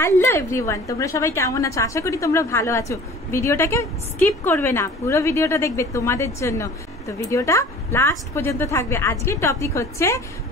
Hello everyone, তোমরা সবাই কেমন আছো? আশা করি তোমরা ভালো আছো। ভিডিওটাকে স্কিপ করবে না, পুরো ভিডিওটা দেখবে তোমাদের জন্য। তো ভিডিওটা লাস্ট পর্যন্ত থাকবে। আজকের টপিক হচ্ছে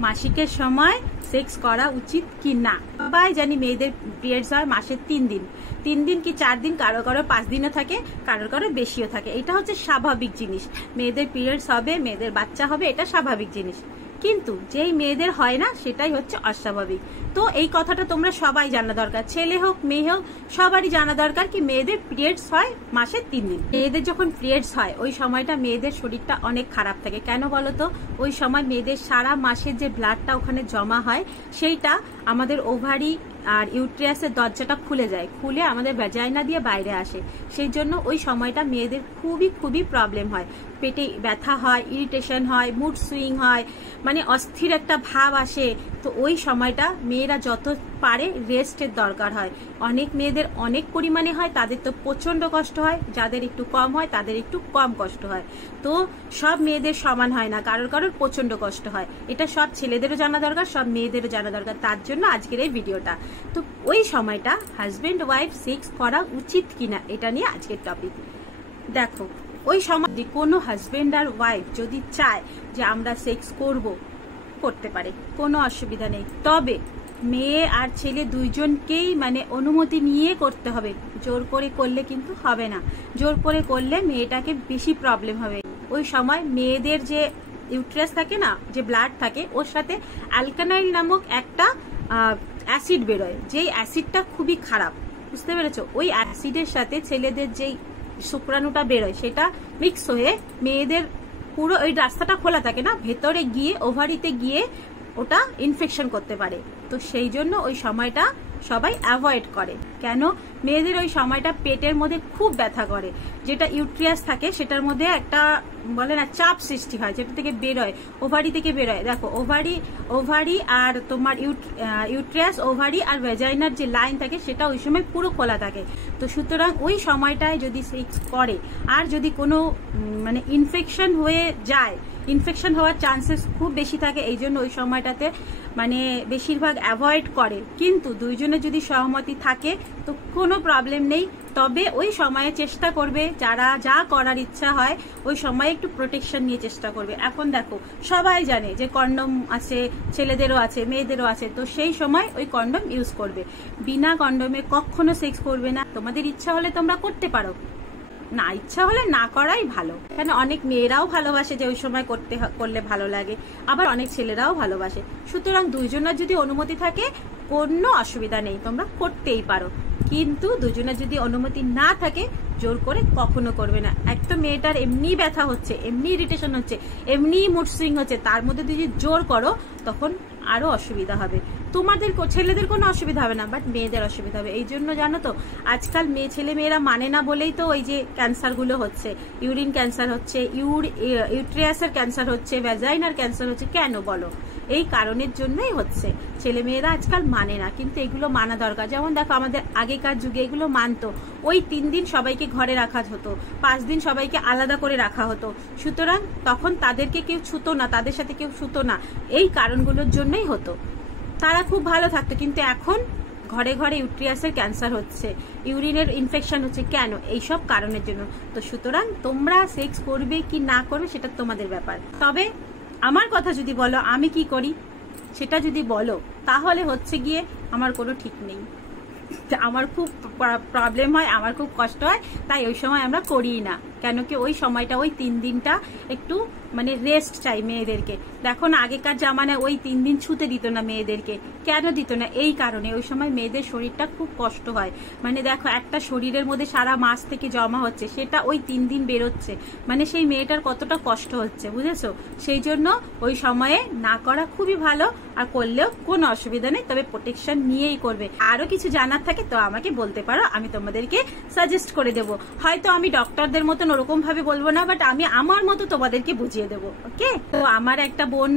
মাসিকের সময় সেক্স করা উচিত কি না। সবাই জানি মেয়েদের পিরিয়ডস হয় মাসের 3 দিন, 3 দিন কি 4 দিন, কারো কারো 5 দিনও থাকে, কারো বেশিও থাকে। এটা হচ্ছে স্বাভাবিক জিনিস। মেয়েদের পিরিয়ডস হবে, মেয়েদের বাচ্চা হবে, এটা স্বাভাবিক জিনিস। কিন্তু যেই মেয়েদের হয় না সেটাই হচ্ছে অস্বাভাবিক। তো এই কথাটা তোমরা সবাই জানা দরকার, ছেলে হোক মেয়ে হোক সবারই জানা দরকার কি মেয়েদের পিরিয়ডস হয় মাসে 3 দিন। মেয়েদের যখন পিরিয়ডস হয় ওই সময়টা মেয়েদের শরীরটা অনেক খারাপ থাকে। কেন বলো তো? ওই সময় মেয়েদের সারা মাসের যে ব্লাডটা ওখানে জমা হয় সেইটা আমাদের ওভারি আর ইউট্রাসের দরজাটা খুলে যায়, খুলে আমাদের ভ্যাজাইনা দিয়ে বাইরে আসে। সেই জন্য ওই সময়টা মেয়েদের খুবই প্রবলেম হয়। পেটে ব্যথা হয়, ইরিটেশন হয়, মুড সুইং হয়, মানে অস্থির একটা ভাব আসে। তো ওই সময়টা মেয়েরা যত পারে রেস্টের দরকার হয়। অনেক মেয়েদের অনেক পরিমাণে হয়, তাদের তো প্রচন্ড কষ্ট হয়, যাদের একটু কম হয় তাদের একটু কম কষ্ট হয়। তো সব মেয়েদের সমান হয় না, কারোর প্রচন্ড কষ্ট হয়। এটা সব ছেলেদেরও জানা দরকার, সব মেয়েদেরও জানা দরকার। তার জন্য আজকের এই ভিডিওটা। তো ওই সময়টা হাজবেন্ড ওয়াইফ সেক্স করা উচিত কিনা এটা নিয়ে আজকের টপিক। দেখো, ওই সময় কোনো হাজবেন্ড আর ওয়াইফ যদি চায় যে আমরা সেক্স করতে পারে, কোনো অসুবিধা নেই। তবে মেয়ে আর ছেলে দুইজনকেই মানে অনুমতি নিয়ে করতে হবে। জোর করে করলে কিন্তু হবে না। জোর করে করলে মেয়েটাকে বেশি প্রবলেম হবে। ওই সময় মেয়েদের যে ইউট্রাস থাকে না, যে ব্লাড থাকে, ওর সাথে অ্যালকানাইল নামক একটা অ্যাসিড বেরোয়, যেই অ্যাসিডটা খুবই খারাপ। বুঝতে পেরেছো? ওই অ্যাসিডের সাথে ছেলেদের যেই শুক্রাণুটা বেরোয় সেটা মিক্স হয়ে মেয়েদের পুরো ওই রাস্তাটা খোলা থাকে না, ভেতরে গিয়ে ওভারিতে গিয়ে ওটা ইনফেকশন করতে পারে। তো সেই জন্য ওই সময়টা সবাই অ্যাভয়েড করে। কেন? মেয়েদের ওই সময়টা পেটের মধ্যে খুব ব্যথা করে, যেটা ইউট্রিয়াস থাকে সেটার মধ্যে একটা বলে না চাপ সৃষ্টি হয়, যেটা থেকে বেরোয়, ওভারি থেকে বেরোয়। দেখো, ওভারি আর তোমার ইউট্রিয়াস, ওভারি আর ভ্যাজাইনার যে লাইন থাকে সেটা ওই সময় পুরো খোলা থাকে। তো সুতরাং ওই সময়টায় যদি সেক্স করে আর যদি কোনো মানে ইনফেকশন হয়ে যায়, ইনফেকশন হওয়ার চান্সেস খুব বেশি থাকে। এই জন্য ওই সময়টাতে মানে বেশিরভাগ অ্যাভয়েড করে। কিন্তু দুইজনের যদি সহমতি থাকে তো কোনো প্রবলেম নেই। তবে ওই সময়ে চেষ্টা করবে, যারা যা করার ইচ্ছা হয় ওই সময় একটু প্রোটেকশন নিয়ে চেষ্টা করবে। এখন দেখো, সবাই জানে যে কন্ডম আছে, ছেলেদেরও আছে, মেয়েদেরও আছে। তো সেই সময় ওই কন্ডম ইউজ করবে। বিনা কন্ডমে কখনো সেক্স করবে না। তোমাদের ইচ্ছা হলে তোমরা করতে পারো, না ইচ্ছা হলে না করাই ভালো। কেন? অনেক মেয়েরাও ভালোবাসে যে ওই সময় করলে ভালো লাগে, আবার অনেক ছেলেরাও ভালোবাসে। সুতরাং দুইজনের যদি অনুমতি থাকে কোনো অসুবিধা নেই, তোমরা করতেই পারো। কিন্তু দুজনের যদি অনুমতি না থাকে জোর করে কখনো করবে না। এক তো মেয়েটার এমনি ব্যথা হচ্ছে, এমনি ইরিটেশন হচ্ছে, এমনি মুড সুইং হচ্ছে, তার মধ্যে যদি জোর করো তখন আরো অসুবিধা হবে। তোমাদের ছেলেদের কোনো অসুবিধা হবে না, বাট মেয়েদের অসুবিধা হবে। এই জন্য জানো তো আজকাল ছেলে-মেয়েরা মানে না বলেই তো ওই যে ক্যান্সারগুলো হচ্ছে, ইউরিন ক্যান্সার হচ্ছে, ইউট্রিয়াসের ক্যান্সার হচ্ছে, ভ্যাজাইনার ক্যান্সার হচ্ছে। কেন বলো? এই কারণের জন্যই হচ্ছে। ছেলেমেয়েরা আজকাল মানে না, কিন্তু এগুলো মানা দরকার। যেমন দেখো, আমাদের আগেকার যুগে এগুলো মানতো। ওই 3 দিন সবাইকে ঘরে রাখা হতো, 5 দিন সবাইকে আলাদা করে রাখা হতো। সুতরাং তখন তাদেরকে কেউ ছুতো না, তাদের সাথে কেউ ছুতো না। এই কারণগুলোর জন্যই হতো, তারা খুব ভালো থাকতো। কিন্তু এখন ঘরে ঘরে ইউট্রিয়াসের ক্যান্সার হচ্ছে, ইউরিনের ইনফেকশন হচ্ছে। কেন? এইসব কারণের জন্য। তো সুতরাং তোমরা সেক্স করবে কি না করবে সেটা তোমাদের ব্যাপার। তবে আমার কথা যদি বলো আমি কি করি সেটা যদি বলো, তাহলে হচ্ছে গিয়ে আমার কোনো ঠিক নেই। আমার খুব প্রবলেম হয়, আমার খুব কষ্ট হয়, তাই ওই সময় আমরা করি না। কেন কি ওই সময়টা, ওই 3 দিনটা একটু মানে রেস্ট চাই মেয়েদেরকে। দেখো না, আগেকার জামানায় ওই 3 দিন ছুতে দিত না মেয়েদেরকে। কেন দিত না? এই কারণে ওই সময় মেয়েদের শরীরটা খুব কষ্ট হয়। মানে দেখো, একটা শরীরের মধ্যে সারা মাস থেকে জমা হচ্ছে, সেটা ওই 3 দিন বেরোচ্ছে, মানে সেই মেয়েটার কতটা কষ্ট হচ্ছে, বুঝেছো? সেই জন্য ওই সময়ে না করা খুবই ভালো। আর করলেও কোনো অসুবিধা নেই, তবে প্রোটেকশন নিয়েই করবে। আরো কিছু জানার থাকে তো আমাকে বলতে পারো, আমি তোমাদেরকে সাজেস্ট করে দেবো। হয়তো আমি ডক্টরদের মতন ওরকম ভাবে বলবো না, বাট আমি আমার মতো তোমাদেরকে বুঝিয়ে দেবো। ওকে? তো আমার একটা বোন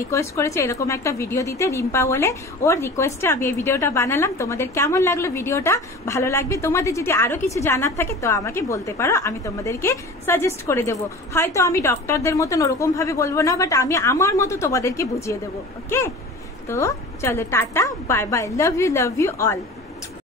রিকোয়েস্ট করেছে এরকম একটা ভিডিও দিতে, রিম্পা বলে। ওর রিকোয়েস্টে আমি এই ভিডিওটা বানালাম। তোমাদের কেমন লাগলো ভিডিওটা? ভালো লাগবে? তোমাদের যদি আরো কিছু জানার থাকে তো আমাকে বলতে পারো, আমি তোমাদেরকে সাজেস্ট করে দেবো। হয়তো আমি ডক্টরদের মতন ওরকম ভাবে বলবো না, বাট আমি আমার মতো তোমাদেরকে বুঝিয়ে দেবো। ওকে? তো চলো, tata, bye bye, love you all.